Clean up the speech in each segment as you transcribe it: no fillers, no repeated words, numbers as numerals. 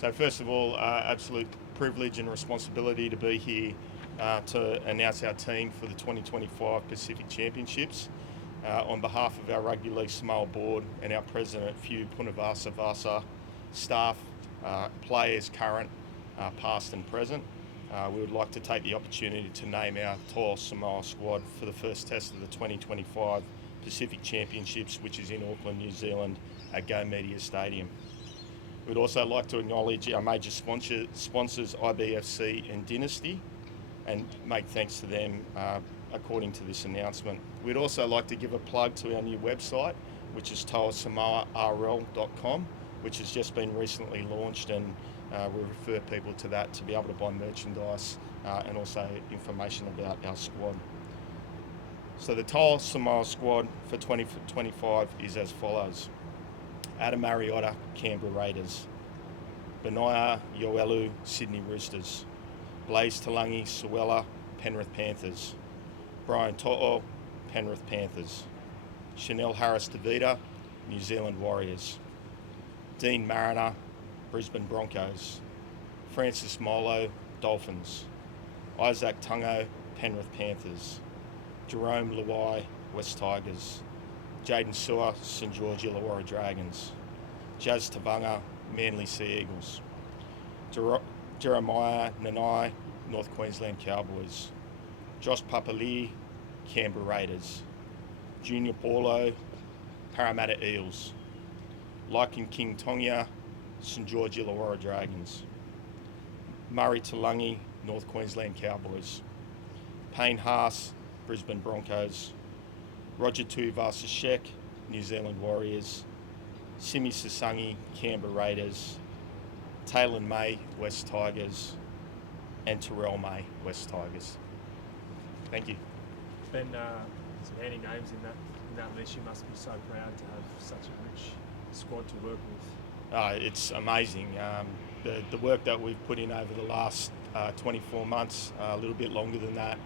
So first of all, absolute privilege and responsibility to be here to announce our team for the 2025 Pacific Championships. On behalf of our Rugby League Samoa board and our president, Hugh Punavasa Vasa, staff, players current, past and present, we would like to take the opportunity to name our Toa Samoa squad for the first test of the 2025 Pacific Championships, which is in Auckland, New Zealand at Go Media Stadium. We'd also like to acknowledge our major sponsors, IBFC and Dynasty, and make thanks to them according to this announcement. We'd also like to give a plug to our new website, which is toasamoarl.com, which has just been recently launched, and we refer people to that to be able to buy merchandise and also information about our squad. So the Toa Samoa squad for 2025 is as follows. Adam Mariota, Canberra Raiders. Benaya Yoelu, Sydney Roosters. Blaize Talagi-Seuala, Penrith Panthers. Brian To'o, Penrith Panthers. Chanel Harris-Tavita, New Zealand Warriors. Deine Mariner, Brisbane Broncos. Francis Molo, Dolphins. Isaac Tungo, Penrith Panthers. Jarome Luai, West Tigers. Jaden Sewer, St George Illawarra Dragons. Jazz Tavanga, Manly Sea Eagles. Jeremiah Nanai, North Queensland Cowboys. Josh Papalii, Canberra Raiders. Junior Paulo, Parramatta Eels. Lycan King Tonga, St George Illawarra Dragons. Murray Talangi, North Queensland Cowboys. Payne Haas, Brisbane Broncos. Roger Tuivasa-Sheck, New Zealand Warriors. Simi Sasangi, Canberra Raiders. Taylor May, West Tigers. And Terrell May, West Tigers. Thank you. Ben, some handy names in that list. You must be so proud to have such a rich squad to work with. It's amazing. The work that we've put in over the last 24 months, a little bit longer than that,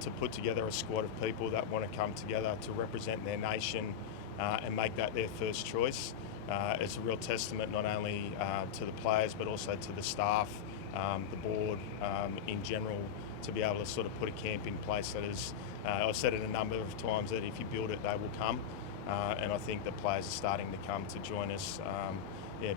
to put together a squad of people that want to come together to represent their nation and make that their first choice. It's a real testament not only to the players but also to the staff, the board in general, to be able to sort of put a camp in place that is, I've said it a number of times, that if you build it, they will come. And I think the players are starting to come to join us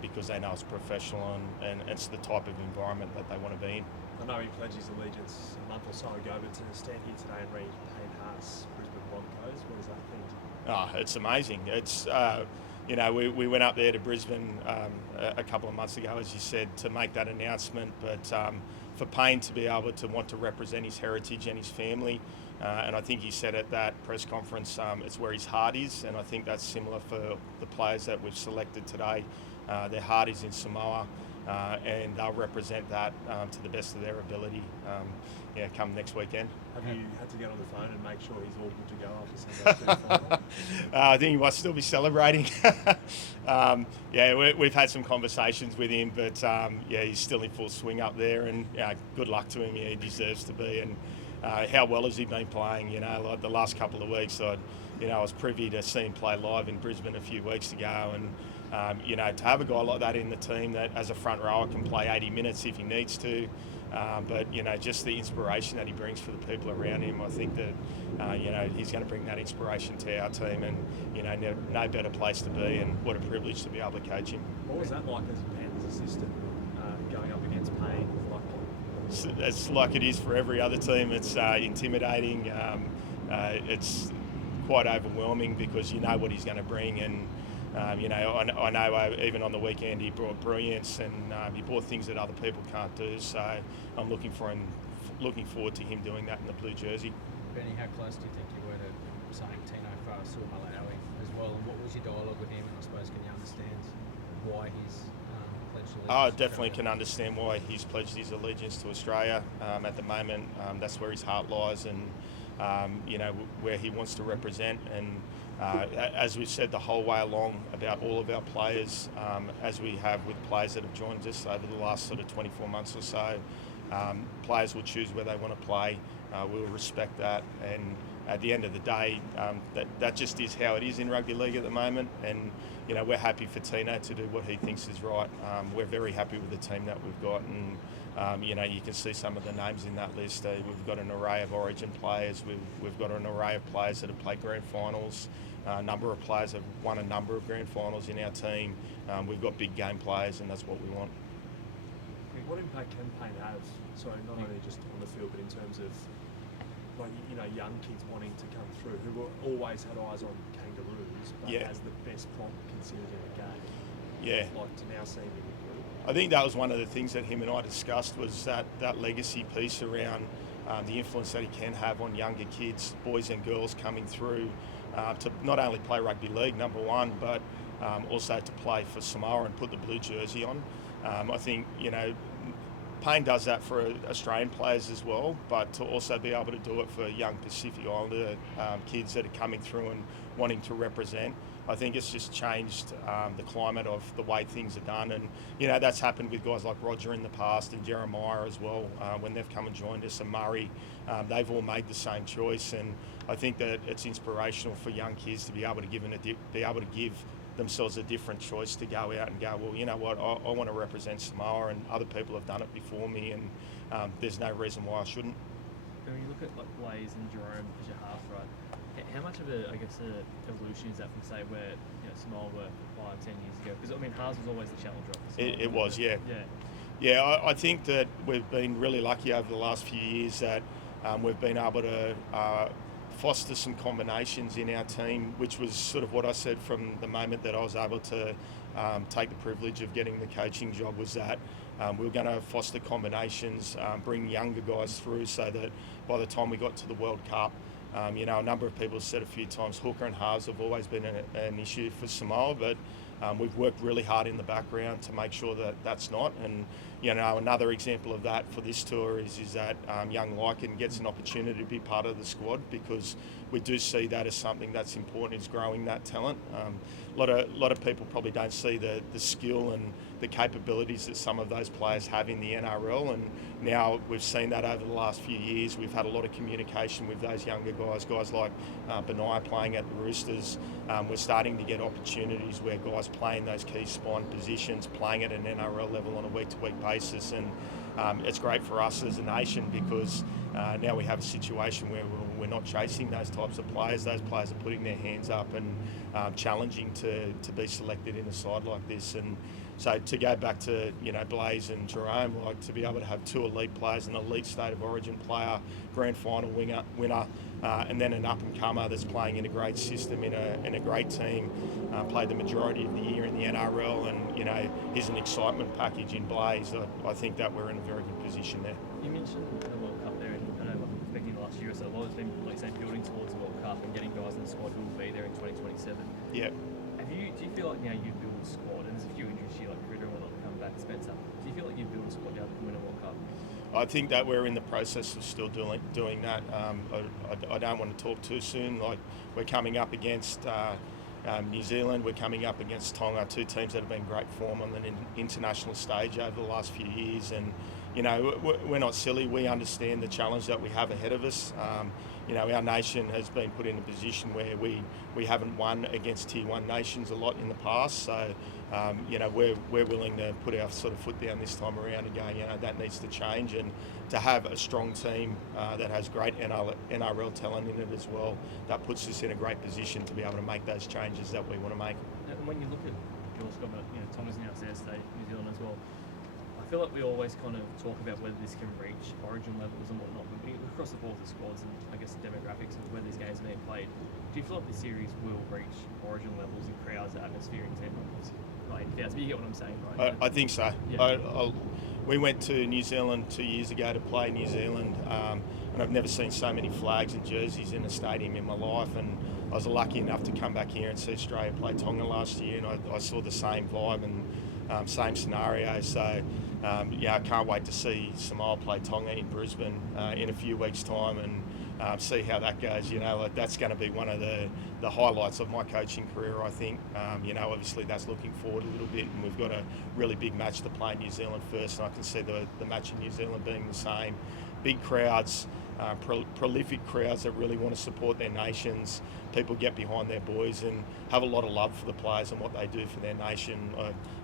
because they know it's professional and it's the type of environment that they want to be in. I know he pledged his allegiance a month or so ago, but to stand here today and read Payne Haas, Brisbane Broncos, what does that think? It's amazing. It's, we went up there to Brisbane a couple of months ago, as you said, to make that announcement, but for Payne to be able to want to represent his heritage and his family, and I think he said at that press conference, it's where his heart is, and I think that's similar for the players that we've selected today. Their heart is in Samoa. And they'll represent that to the best of their ability come next weekend. Have you had to get on the phone and make sure he's all good to go after Sunday? I think he must still be celebrating. We've had some conversations with him, but he's still in full swing up there, and good luck to him. He deserves to be. And how well has he been playing? Like the last couple of weeks, I was privy to see him play live in Brisbane a few weeks ago, and to have a guy like that in the team that as a front rower can play 80 minutes if he needs to, but just the inspiration that he brings for the people around him, I think that he's going to bring that inspiration to our team, and no better place to be, and what a privilege to be able to coach him. What was that like as a Panthers assistant going up against Payne? It's like it is for every other team. It's intimidating. It's quite overwhelming because you know what he's going to bring, and I know even on the weekend he brought brilliance, and he brought things that other people can't do. So I'm looking forward to him doing that in the blue jersey. Benny, how close do you think you were to signing Tino for Malawi as well? And what was your dialogue with him? And I suppose, can you understand why he's pledged allegiance? I definitely can understand why he's pledged his allegiance to Australia at the moment. That's where his heart lies, and where he wants to represent. And as we've said the whole way along about all of our players, as we have with players that have joined us over the last sort of 24 months or so, players will choose where they want to play. We'll respect that, and at the end of the day, that just is how it is in rugby league at the moment. And we're happy for Tino to do what he thinks is right. We're very happy with the team that we've got, and you can see some of the names in that list. We've got an array of Origin players. We've got an array of players that have played grand finals. A number of players have won a number of grand finals in our team. We've got big game players, and that's what we want. What impact can Payne have? Sorry, not only just on the field, but in terms of young kids wanting to come through, who always had eyes on kangaroos, but as the best prop considered in the game. Yeah. Like to now see him included. I think that was one of the things that him and I discussed, was that legacy piece around the influence that he can have on younger kids, boys and girls coming through, to not only play rugby league, number one, but also to play for Samoa and put the blue jersey on. I think, Payne does that for Australian players as well, but to also be able to do it for young Pacific Islander kids that are coming through and wanting to represent, I think it's just changed the climate of the way things are done. And, that's happened with guys like Roger in the past, and Jeremiah as well, when they've come and joined us, and Murray. They've all made the same choice, and I think that it's inspirational for young kids to be able to give themselves a different choice, to go out and go, well, you know what, I want to represent Samoa, and other people have done it before me, and there's no reason why I shouldn't. When you look at like Blaize and Jarome as your half, right, how much of a evolution is that from, say, where Samoa were 5-10 years ago? Because Haas was always the challenger. It was, yeah. Yeah, I think that we've been really lucky over the last few years that we've been able to foster some combinations in our team, which was sort of what I said from the moment that I was able to take the privilege of getting the coaching job, was that we were going to foster combinations, bring younger guys through, so that by the time we got to the World Cup, a number of people have said a few times, hooker and halves have always been an issue for Samoa, but we've worked really hard in the background to make sure that that's not. And another example of that for this tour is that young Lycan gets an opportunity to be part of the squad, because we do see that as something that's important, is growing that talent. A lot of people probably don't see the skill and the capabilities that some of those players have in the NRL, and now we've seen that over the last few years. We've had a lot of communication with those younger guys like Deine playing at the Roosters. We're starting to get opportunities where guys playing those key spine positions, playing at an NRL level on a week-to-week basis, and it's great for us as a nation, because now we have a situation where we're not chasing those types of players. Those players are putting their hands up and challenging to be selected in a side like this. And so to go back to Blaize and Jarome, like to be able to have two elite players, an elite state of origin player, grand final winner, and then an up and comer that's playing in a great system, in a great team, played the majority of the year in the NRL, and he's an excitement package in Blaize. I think that we're in a very good position there. You mentioned the World Cup there, and I know expecting the last year or so, a lot has been, like saying, building towards the World Cup and getting guys in the squad who will be there in 2027. Yeah. Do you feel like now you've built a squad, and there's a few injuries here like Critter will not come back, Spencer? Do you feel like you've built a squad now to win a World Cup? I think that we're in the process of still doing that. I don't want to talk too soon. Like, we're coming up against New Zealand, we're coming up against Tonga, two teams that have been great form on the international stage over the last few years, and we're not silly. We understand the challenge that we have ahead of us. Our nation has been put in a position where we haven't won against Tier 1 nations a lot in the past, so we're willing to put our sort of foot down this time around and go, that needs to change, and to have a strong team that has great NRL talent in it as well, that puts us in a great position to be able to make those changes that we want to make. And when you look at your squad, Tonga's now their state, New Zealand as well, I feel like we always kind of talk about whether this can reach origin levels and whatnot, but we look across the board, the squads and I guess the demographics of where these games are being played. Do you feel like this series will reach origin levels and crowds, atmosphere, and tempo? But you get what I'm saying, right? I think so. Yeah. We went to New Zealand 2 years ago to play New Zealand, and I've never seen so many flags and jerseys in a stadium in my life, and I was lucky enough to come back here and see Australia play Tonga last year, and I saw the same vibe and same scenario. So I can't wait to see Samoa play Tonga in Brisbane in a few weeks' time, and see how that goes. That's going to be one of the highlights of my coaching career, I think. Obviously that's looking forward a little bit, and we've got a really big match to play in New Zealand first, and I can see the match in New Zealand being the same. big crowds, prolific crowds that really want to support their nations. People get behind their boys and have a lot of love for the players and what they do for their nation.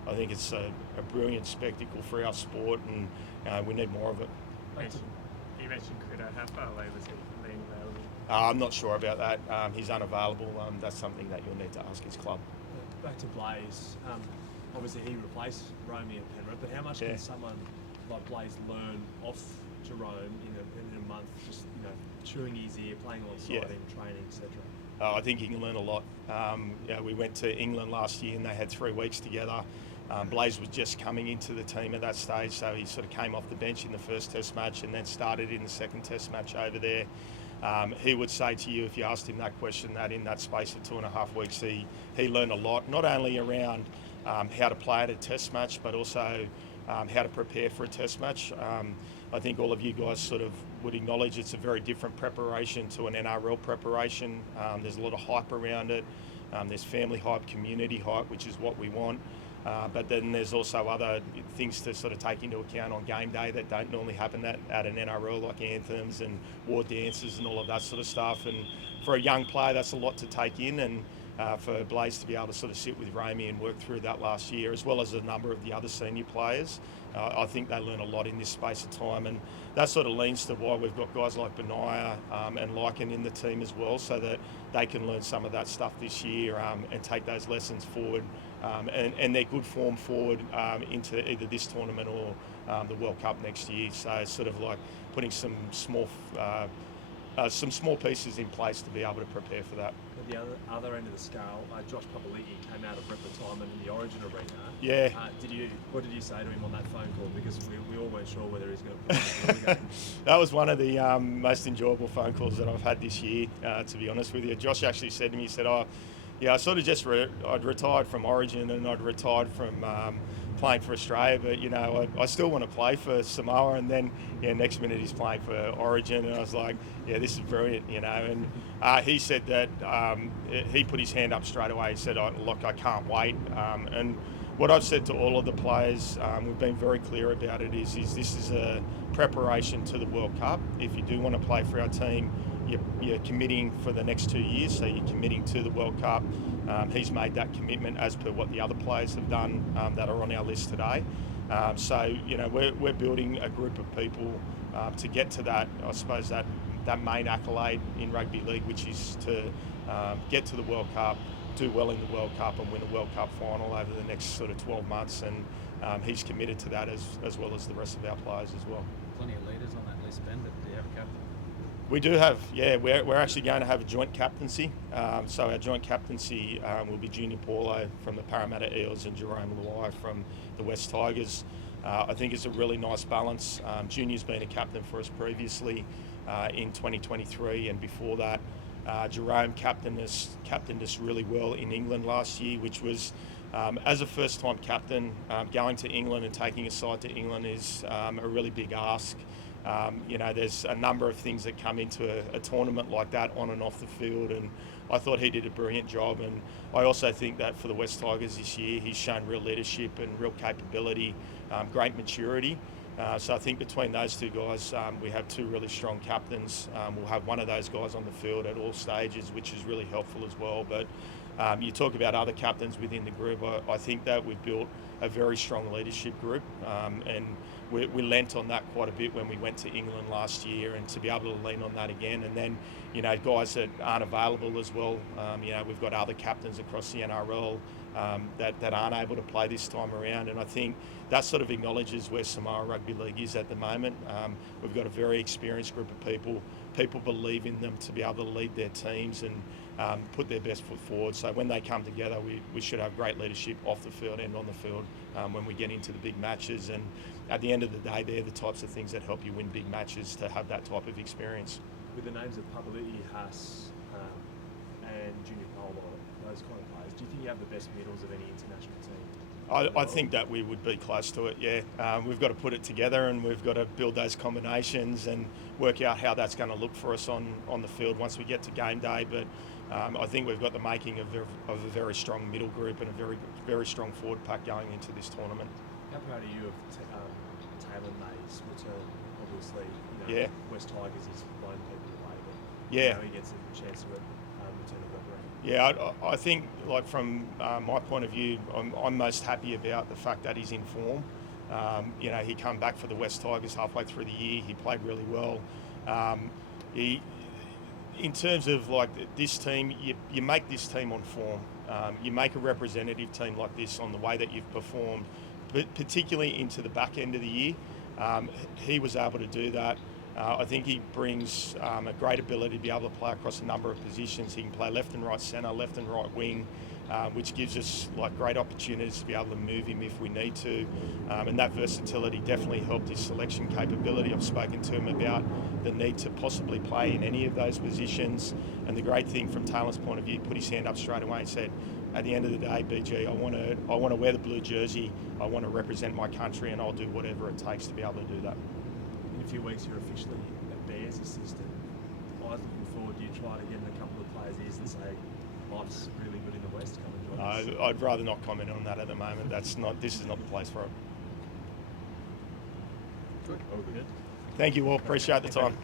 I think it's a brilliant spectacle for our sport, and we need more of it. You mentioned Critter. How far away was he from being available? I'm not sure about that. He's unavailable. That's something that you'll need to ask his club. Back to Blaize. Obviously, he replaced Romeo at Penrith, but how much can someone like Blaize learn off Jarome in a month? Just chewing his ear, playing alongside him, training, etc. I think he can learn a lot. We went to England last year and they had 3 weeks together. Blaize was just coming into the team at that stage, so he sort of came off the bench in the first test match and then started in the second test match over there. He would say to you, if you asked him that question, that in that space of 2.5 weeks, he learned a lot, not only around how to play at a test match, but also how to prepare for a test match. I think all of you guys sort of would acknowledge it's a very different preparation to an NRL preparation. There's a lot of hype around it. There's family hype, community hype, which is what we want. But then there's also other things to sort of take into account on game day that don't normally happen at an NRL, like anthems and war dances and all of that sort of stuff. And for a young player, that's a lot to take in. And for Blaize to be able to sort of sit with Ramey and work through that last year, as well as a number of the other senior players, I think they learn a lot in this space of time. And that sort of leans to why we've got guys like Deine and Lycan in the team as well, so that they can learn some of that stuff this year and take those lessons forward and their good form forward into either this tournament or the World Cup next year. So it's sort of like putting some small pieces in place to be able to prepare for that. At the other end of the scale, Josh Papalii came out of retirement in the Origin arena. Yeah. What did you say to him on that phone call? Because we all weren't sure whether he's going to play. That was one of the most enjoyable phone calls that I've had this year, to be honest with you. Josh actually said to me, he said, I sort of just I'd retired from Origin and I'd retired from playing for Australia, but I still want to play for Samoa. And then next minute he's playing for Origin, and I was like, this is brilliant, And he said that he put his hand up straight away. He said, look, I can't wait. And what I've said to all of the players, we've been very clear about it, is this is a preparation to the World Cup. If you do want to play for our team, you're committing for the next 2 years, so you're committing to the World Cup. He's made that commitment as per what the other players have done that are on our list today. So we're building a group of people to get to that, I suppose, that main accolade in rugby league, which is to get to the World Cup, do well in the World Cup and win a World Cup final over the next sort of 12 months. And he's committed to that as well as the rest of our players as well. Plenty of leaders on that list, Ben, but do you have a captain? We do have, we're actually going to have a joint captaincy. So our joint captaincy will be Junior Paulo from the Parramatta Eels and Jarome Luai from the West Tigers. I think it's a really nice balance. Junior's been a captain for us previously in 2023, and before that, Jarome captained us really well in England last year, which was, as a first-time captain, going to England and taking a side to England is a really big ask. There's a number of things that come into a tournament like that on and off the field, and I thought he did a brilliant job. And I also think that for the West Tigers this year, he's shown real leadership and real capability, great maturity. So I think between those two guys, we have two really strong captains. We'll have one of those guys on the field at all stages, which is really helpful as well. But you talk about other captains within the group. I think that we've built a very strong leadership group, and we lent on that quite a bit when we went to England last year, and to be able to lean on that again. And then, guys that aren't available as well. We've got other captains across the NRL that aren't able to play this time around, and I think that sort of acknowledges where Samoa Rugby League is at the moment. We've got a very experienced group of people. People believe in them to be able to lead their teams and put their best foot forward. So when they come together, we should have great leadership off the field and on the field when we get into the big matches. And at the end of the day, they're the types of things that help you win big matches, to have that type of experience. With the names of Papalii, Haas, and Junior Paulo, those kind of players, do you think you have the best middles of any international team? I think that we would be close to it, yeah. We've got to put it together, and we've got to build those combinations and work out how that's going to look for us on the field once we get to game day. But I think we've got the making of a very strong middle group and a very, very strong forward pack going into this tournament. How proud are you of Taylor May's return? Obviously, Yeah. West Tigers is blowing people away, but Yeah. now he gets a chance to return a referee. Yeah, I think, like, from my point of view, I'm most happy about the fact that he's in form. He came back for the West Tigers halfway through the year. He played really well. In terms of, like, this team, you make this team on form. You make a representative team like this on the way that you've performed, but particularly into the back end of the year. He was able to do that. I think he brings a great ability to be able to play across a number of positions. He can play left and right centre, left and right wing, which gives us, like, great opportunities to be able to move him if we need to. And that versatility definitely helped his selection capability. I've spoken to him about the need to possibly play in any of those positions. And the great thing from Taylor's point of view, put his hand up straight away and said, at the end of the day, BG, I want to wear the blue jersey. I want to represent my country, and I'll do whatever it takes to be able to do that. In a few weeks, you're officially a Bears assistant. I was looking forward to you trying to get in a couple of players' ears and say, life's really good in the West, come and join us. I'd rather not comment on that at the moment. This is not the place for it. Good. All good. Thank you all. Appreciate the time.